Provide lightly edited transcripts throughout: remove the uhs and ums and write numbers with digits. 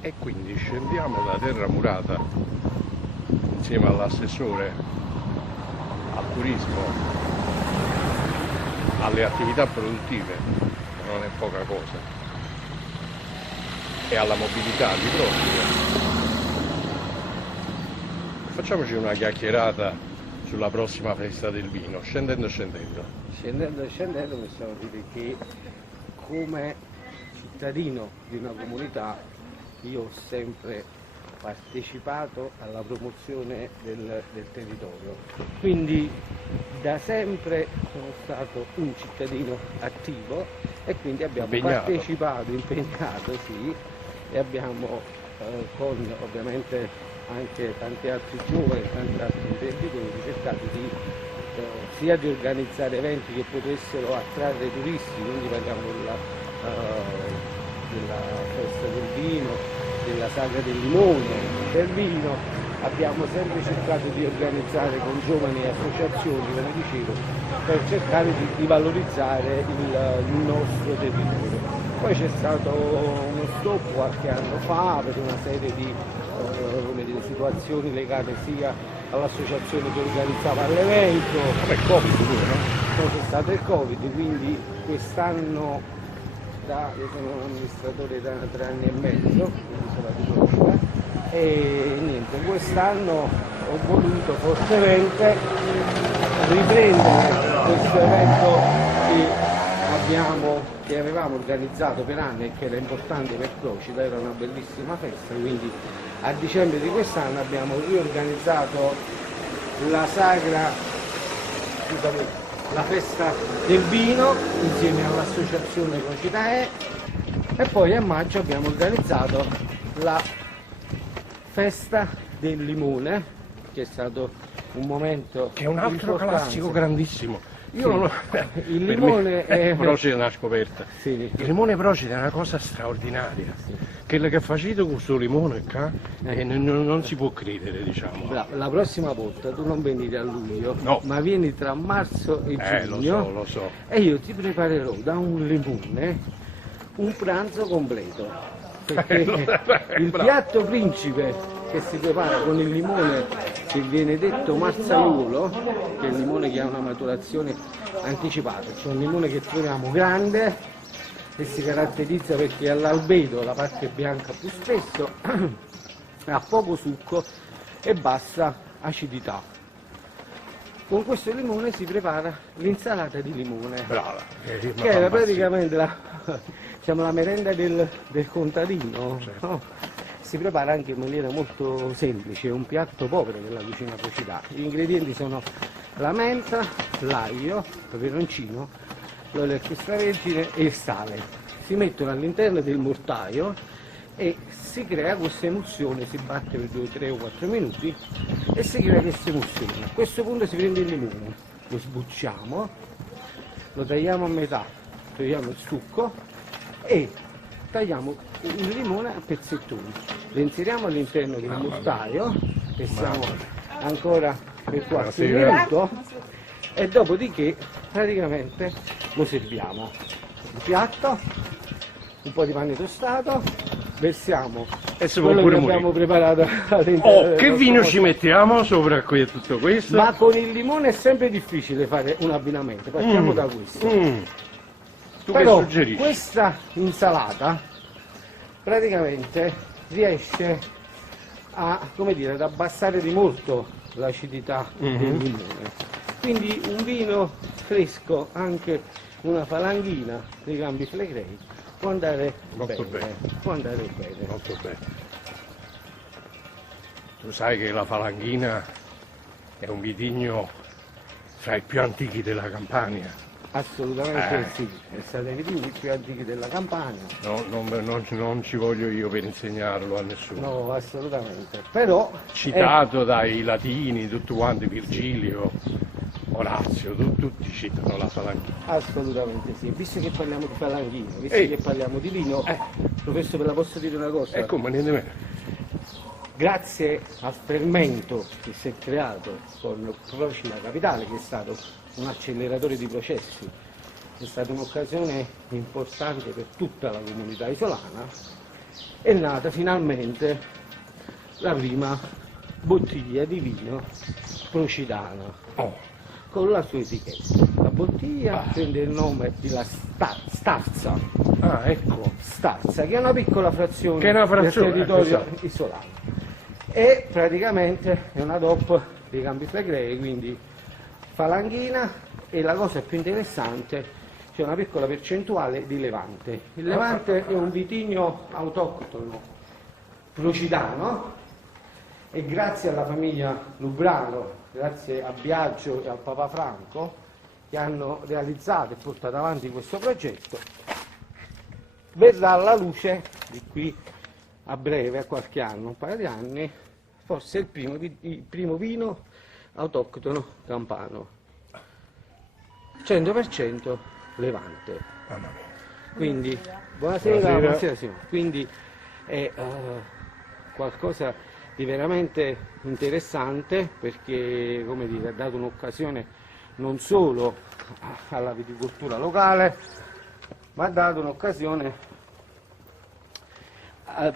E quindi scendiamo da Terra Murata insieme all'assessore al turismo, alle attività produttive, che non è poca cosa, e alla mobilità di prossimo. Facciamoci una chiacchierata sulla prossima festa del vino, scendendo. Scendendo possiamo dire che come cittadino di una comunità io ho sempre partecipato alla promozione del territorio, quindi da sempre sono stato un cittadino attivo e quindi abbiamo partecipato, impegnato, sì, e abbiamo con ovviamente anche tanti altri giovani e tanti altri imprenditori cercato sia di organizzare eventi che potessero attrarre turisti, quindi parliamo della festa del vino, della sagra del limone, del vino. Abbiamo sempre cercato di organizzare con giovani associazioni, come dicevo, per cercare di valorizzare il nostro territorio. Poi c'è stato uno stop qualche anno fa per una serie di situazioni legate sia all'associazione che organizzava l'evento, come il Covid pure, no? poi c'è stato il Covid, quindi quest'anno io sono un amministratore da 3 anni e mezzo, quindi sono di conoscere, e niente, quest'anno ho voluto fortemente riprendere questo evento che avevamo organizzato per anni e che era importante per Procida, era una bellissima festa, quindi a dicembre di quest'anno abbiamo riorganizzato la festa del vino insieme all'associazione Procitae e poi a maggio abbiamo organizzato la festa del limone, che è stato un momento che è un altro classico grandissimo. Il limone è Procida è una scoperta. Sì. Il limone Procida è una cosa straordinaria. Sì. Quello che facete con questo limone qua non si può credere, diciamo. La prossima volta tu non venire a luglio, no, ma vieni tra marzo e giugno. Lo so. E io ti preparerò da un limone un pranzo completo. Perché il piatto principe che si prepara con il limone, che viene detto marzaiolo, che è il limone che ha una maturazione anticipata, cioè un limone che troviamo grande e si caratterizza perché all'albedo, la parte bianca più spesso, ha poco succo e bassa acidità. Con questo limone si prepara l'insalata di limone. Brava, che era praticamente la merenda del contadino. Certo. No? Si prepara anche in maniera molto semplice, è un piatto povero della cucina procida. Gli ingredienti sono la menta, l'aglio, il peperoncino, l'olio extravergine e il sale. Si mettono all'interno del mortaio e si crea questa emulsione, si batte per 2, 3 o 4 minuti e si crea questa emulsione. A questo punto si prende il limone, lo sbucciamo, lo tagliamo a metà, togliamo il succo e tagliamo il limone a pezzettoni, lo inseriamo all'interno del mortaio e stiamo ancora per qualche minuto e dopodiché praticamente lo serviamo. Un piatto, un po' di pane tostato, versiamo quello che abbiamo preparato all'interno. Che vino ci mettiamo sopra qui tutto questo? Ma con il limone è sempre difficile fare un abbinamento, partiamo da questo. Tu però che suggerisci? Questa insalata praticamente riesce ad abbassare di molto l'acidità del limone. Quindi un vino fresco, anche una falanghina dei Campi Flegrei, può andare molto bene. Molto bene. Tu sai che la falanghina è un vitigno fra i più antichi della Campania. Assolutamente sì, è stato i vitigni più antichi della Campania. No, non ci voglio io per insegnarlo a nessuno. No, assolutamente. Però citato dai latini, tutti quanti, Virgilio, Orazio, tutti citano la falanghina. Assolutamente sì. Visto che parliamo di falanghina, visto che parliamo di vino, professore, la posso dire una cosa? Come niente meno. Grazie al fermento che si è creato con Procida Capitale, che è stato un acceleratore di processi, è stata un'occasione importante per tutta la comunità isolana è nata finalmente la prima bottiglia di vino procidano con la sua etichetta. La bottiglia prende il nome di Starza. Ah, ecco. Starza, che è una piccola frazione, Che è una frazione, del territorio esatto. isolano. E praticamente è una DOP di Campi Flegrei, quindi falanghina, e la cosa più interessante, c'è una piccola percentuale di Levante. Il Levante è un vitigno autoctono procidano e grazie alla famiglia Lubrano, grazie a Biagio e al Papa Franco, che hanno realizzato e portato avanti questo progetto, verrà alla luce di qui a breve, a qualche anno, un paio di anni, forse il primo vino autoctono campano, 100% Levante. Mamma mia. Quindi, buonasera, Buonasera. buonasera signor. Quindi è qualcosa di veramente interessante, perché, come dire, ha dato un'occasione non solo alla viticoltura locale, ma ha dato un'occasione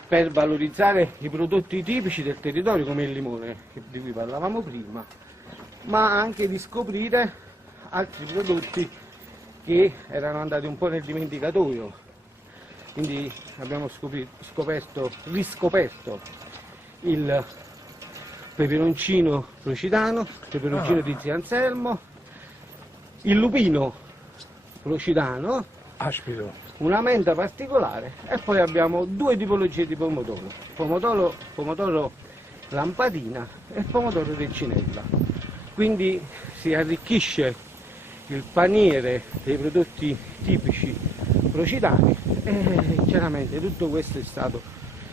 per valorizzare i prodotti tipici del territorio come il limone, di cui parlavamo prima, ma anche di scoprire altri prodotti che erano andati un po' nel dimenticatoio. Quindi abbiamo riscoperto il peperoncino procidano, il peperoncino di Zio Anselmo, il lupino procidano, Aspito. una menta particolare, e poi abbiamo due tipologie di pomodoro lampadina e pomodoro regginella. Quindi si arricchisce il paniere dei prodotti tipici procidani, e chiaramente tutto questo è stato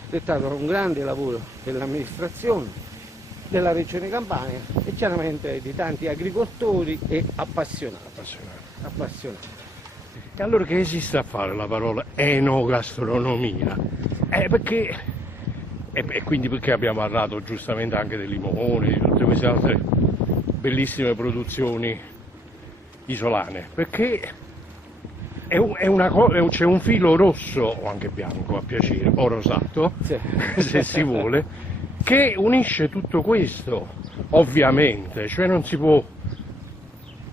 dettato da un grande lavoro dell'amministrazione della Regione Campania e chiaramente di tanti agricoltori e appassionati. E allora che esiste a fare la parola enogastronomia? Perché, e quindi perché abbiamo parlato giustamente anche del limone, di tutte queste altre bellissime produzioni isolane? Perché c'è un filo rosso, o anche bianco a piacere, o rosato, Sì. se si vuole, che unisce tutto questo, ovviamente, cioè non si può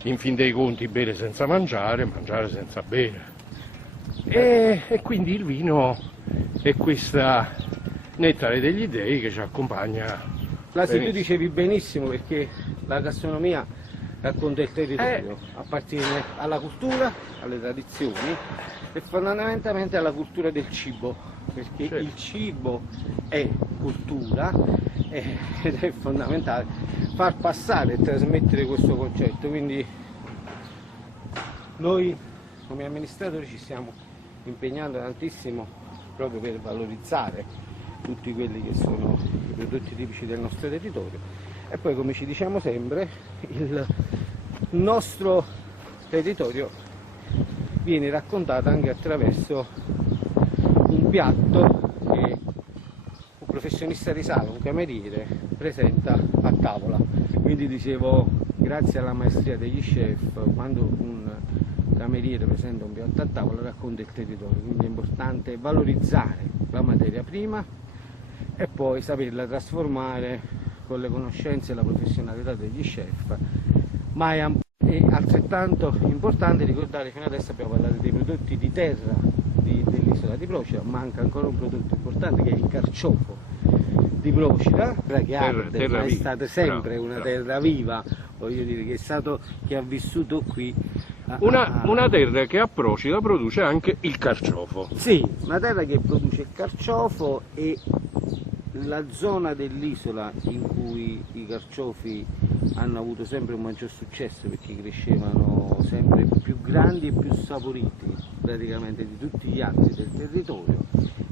in fin dei conti bere senza mangiare, mangiare senza bere. E quindi il vino è questa nettare degli dei che ci accompagna. Sì, tu benissimo. dicevi benissimo, perché la gastronomia racconta il territorio, appartiene alla cultura, alle tradizioni e fondamentalmente alla cultura del cibo, perché Certo. il cibo è cultura ed è fondamentale far passare e trasmettere questo concetto. Quindi noi come amministratori ci stiamo impegnando tantissimo proprio per valorizzare tutti quelli che sono i prodotti tipici del nostro territorio. E poi, come ci diciamo sempre, il nostro territorio viene raccontato anche attraverso un piatto che un professionista di sala, un cameriere, presenta a tavola. Quindi dicevo, grazie alla maestria degli chef, quando un cameriere presenta un piatto a tavola racconta il territorio, quindi è importante valorizzare la materia prima e poi saperla trasformare con le conoscenze e la professionalità degli chef, ma è altrettanto importante ricordare che fino adesso abbiamo parlato dei prodotti di terra dell'isola di Procida, manca ancora un prodotto importante che è il carciofo di Procida, che arde, ma è stata sempre una terra viva, voglio dire, che ha vissuto qui. Una terra che a Procida produce anche il carciofo. Sì, una terra che produce il carciofo, e la zona dell'isola in cui i carciofi hanno avuto sempre un maggior successo, perché crescevano sempre più grandi e più saporiti praticamente di tutti gli altri del territorio,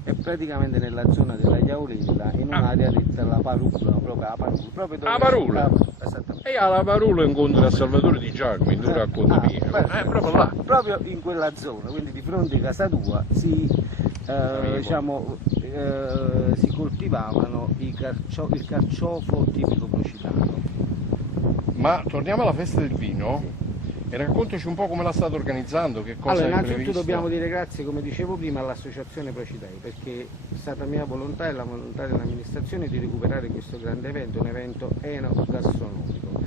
è praticamente nella zona della Iaurella, in un'area detta la Parula, proprio la Parula, proprio dove La Parula? esattamente. E alla Parula incontra Salvatore Di Giacomo, tu racconti mia. Perfetto. Proprio là. Proprio in quella zona, quindi di fronte a casa tua si coltivavano il carciofo tipico procidano. Ma torniamo alla festa del vino. E raccontaci un po' come la state organizzando, che cosa Allora, hai innanzitutto previsto? dobbiamo dire grazie, come dicevo prima, all'associazione Procidei, perché è stata mia volontà e la volontà dell'amministrazione di recuperare questo grande evento, un evento enogastronomico.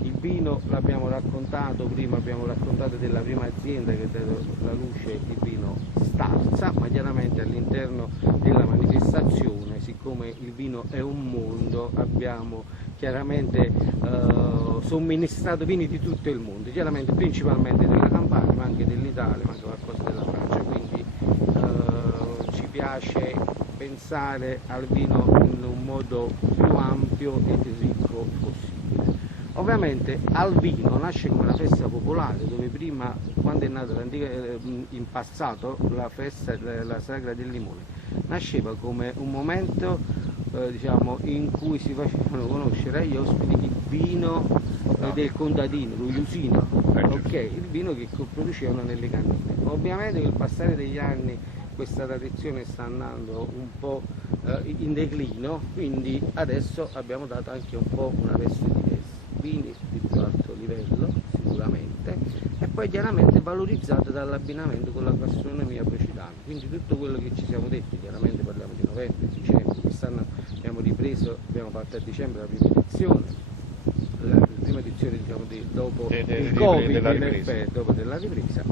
Il vino l'abbiamo raccontato prima, abbiamo raccontato della prima azienda che ha dato alla luce il vino Starza, ma chiaramente all'interno della manifestazione, siccome il vino è un mondo, abbiamo chiaramente somministrato vini di tutto il mondo, chiaramente principalmente della Campania, ma anche dell'Italia, ma anche qualcosa della Francia, quindi ci piace pensare al vino in un modo più ampio e ricco possibile. Ovviamente al vino nasce come una festa popolare, dove prima, quando è nata in passato la festa, la sagra del limone, nasceva come un momento diciamo, in cui si facevano conoscere agli ospiti il vino del contadino, lo iusino, il vino che producevano nelle cantine. Ovviamente con il passare degli anni questa tradizione sta andando un po' in declino, quindi adesso abbiamo dato anche un po' una veste diversa, vini di più alto livello sicuramente, e poi chiaramente valorizzato dall'abbinamento con la gastronomia procidana, quindi tutto quello che ci siamo detti, chiaramente parliamo di novembre, dicembre, quest'anno abbiamo ripreso, abbiamo fatto a dicembre la prima edizione diciamo, dopo il Covid, dopo della ripresa,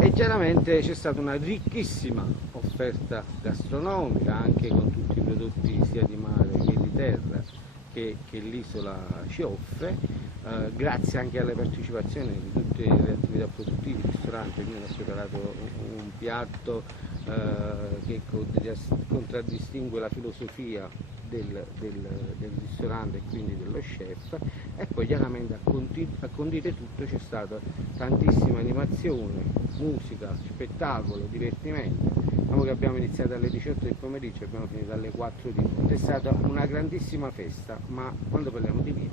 e chiaramente c'è stata una ricchissima offerta gastronomica anche con tutti i prodotti sia di mare che di terra che l'isola ci offre, grazie anche alle partecipazioni di tutte le attività produttive, il ristorante, ognuno ha preparato un piatto che contraddistingue la filosofia del ristorante e quindi dello chef, e poi chiaramente a condire tutto c'è stata tantissima animazione, musica, spettacolo, divertimento. Diciamo che abbiamo iniziato alle 18 del pomeriggio e abbiamo finito alle 4 di notte. È stata una grandissima festa, ma quando parliamo di vino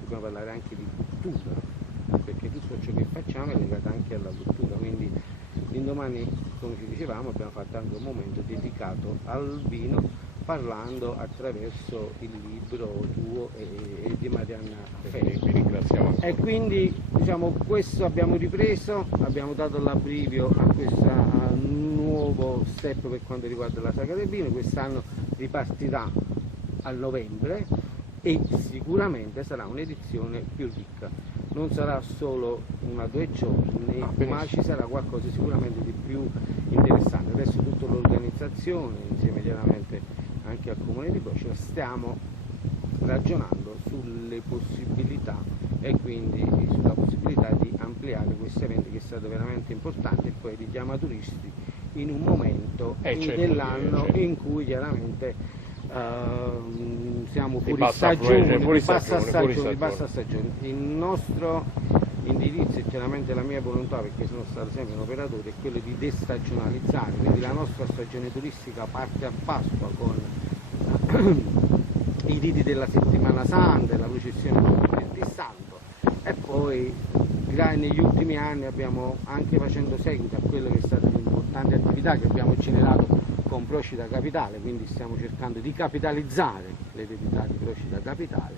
dobbiamo parlare anche di cultura, perché tutto ciò che facciamo è legato anche alla cultura, quindi l'indomani, come ci dicevamo, abbiamo fatto anche un momento dedicato al vino, parlando attraverso il libro tuo e di Marianna Ferri. Vi ringraziamo. E quindi diciamo, questo abbiamo ripreso, abbiamo dato l'abbrivio a questo nuovo step per quanto riguarda la saga del vino. Quest'anno ripartirà a novembre e sicuramente sarà un'edizione più ricca, non sarà solo 1 o 2 giorni, ma ci sarà qualcosa sicuramente di più interessante. Adesso tutta l'organizzazione, insieme chiaramente anche al Comune di Procida, stiamo ragionando sulle possibilità e quindi sulla possibilità di ampliare questo evento, che è stato veramente importante e poi richiama turisti in un momento dell'anno in cui chiaramente siamo fuori stagione, di bassa stagione. Il nostro indirizzo e chiaramente la mia volontà, perché sono stato sempre un operatore, è quello di destagionalizzare, quindi la nostra stagione turistica parte a Pasqua con i riti della settimana santa e la processione del venerdì santo, e poi negli ultimi anni abbiamo anche facendo seguito a quello che è stata l'importante attività che abbiamo generato con Procida Capitale, quindi stiamo cercando di capitalizzare l'eredità di Procida Capitale,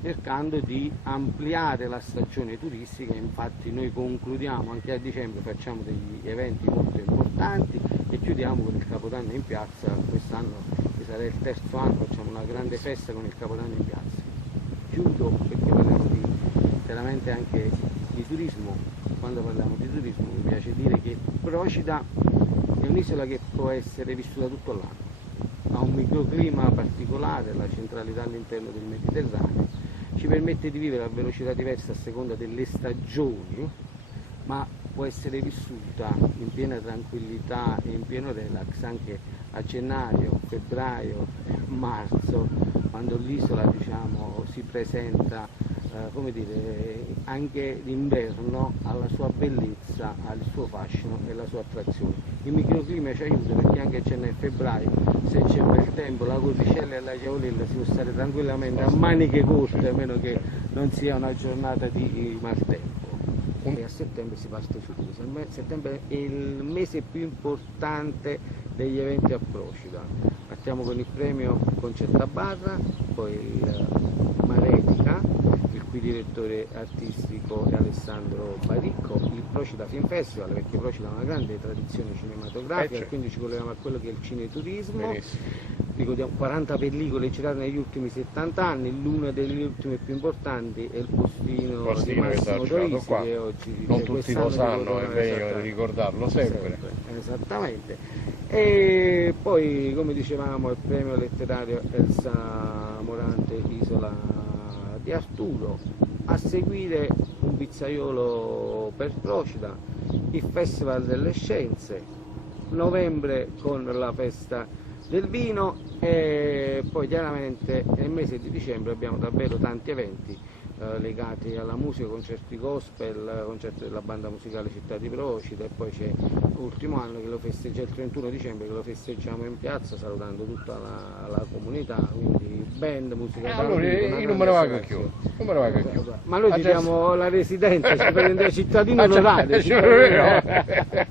cercando di ampliare la stagione turistica. Infatti noi concludiamo anche a dicembre, facciamo degli eventi molto importanti e chiudiamo con il Capodanno in piazza. Quest'anno, che sarà il 3° anno, facciamo una grande festa con il Capodanno in piazza. Chiudo perché parliamo chiaramente anche di turismo. Quando parliamo di turismo mi piace dire che Procida è un'isola che può essere vissuta tutto l'anno, ha un microclima particolare, la centralità all'interno del Mediterraneo, ci permette di vivere a velocità diversa a seconda delle stagioni, ma può essere vissuta in piena tranquillità e in pieno relax anche a gennaio, febbraio, marzo, quando l'isola diciamo, si presenta come dire, anche d'inverno alla sua bellezza, al suo fascino e alla sua attrazione. Il microclima ci aiuta perché anche a gennaio e febbraio, se c'è bel tempo, la Corricella e la Ciavolella si può stare tranquillamente a maniche corte, a meno che non sia una giornata di maltempo. E a settembre si parte subito. Settembre è il mese più importante degli eventi a Procida. Partiamo con il premio Concerto a Barra, poi il Maretica, il cui direttore artistico è Alessandro Baricco, il Procida Film Festival, perché Procida ha una grande tradizione cinematografica, certo. quindi ci colleghiamo a quello che è il cineturismo. Benissimo. Ricordiamo 40 pellicole girate negli ultimi 70 anni, l'una delle ultime più importanti è il postino di Postino che sta Massimo girato Troisi, qua. che oggi Non tutti lo sanno, è meglio esattamente. ricordarlo sempre. Esattamente. E poi, come dicevamo, il premio letterario Elsa Morante, Isola di Arturo. A seguire un pizzaiolo per Procida, il Festival delle Scienze, novembre con la festa del vino, e poi chiaramente nel mese di dicembre abbiamo davvero tanti eventi legati alla musica, concerti gospel, concerti della banda musicale Città di Procida, e poi c'è l'ultimo anno che lo festeggia il 31 dicembre, che lo festeggiamo in piazza salutando tutta la comunità, quindi band, musica dal Allora, vivo, una io non me grande ne vado associazione. anch'io, non me ne vado anch'io. Ma noi Adesso- diciamo la residente, ci prende cittadino Ah, onorario. cittadino.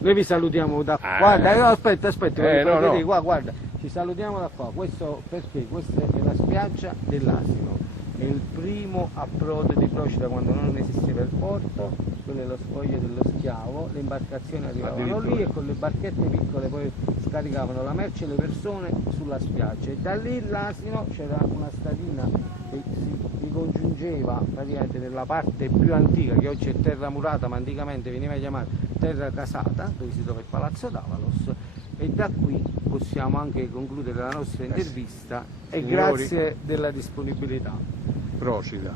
Noi vi salutiamo da Ah. guarda, no, aspetta, voglio no, farvi no. vedere qua, guarda, ci salutiamo da qua, questo perché? Questa è la spiaggia dell'Asino, è il primo approdo di Procida quando non esisteva il porto, quello è lo scoglio dello Schiavo, le imbarcazioni arrivavano lì e con le barchette piccole poi scaricavano la merce e le persone sulla spiaggia, e da lì l'Asino c'era una stadina che si ricongiungeva praticamente nella parte più antica, che oggi è terra murata ma anticamente veniva chiamata terra casata, dove si trova il Palazzo d'Avalos, e da qui possiamo anche concludere la nostra intervista e Signori. grazie della disponibilità. Procida.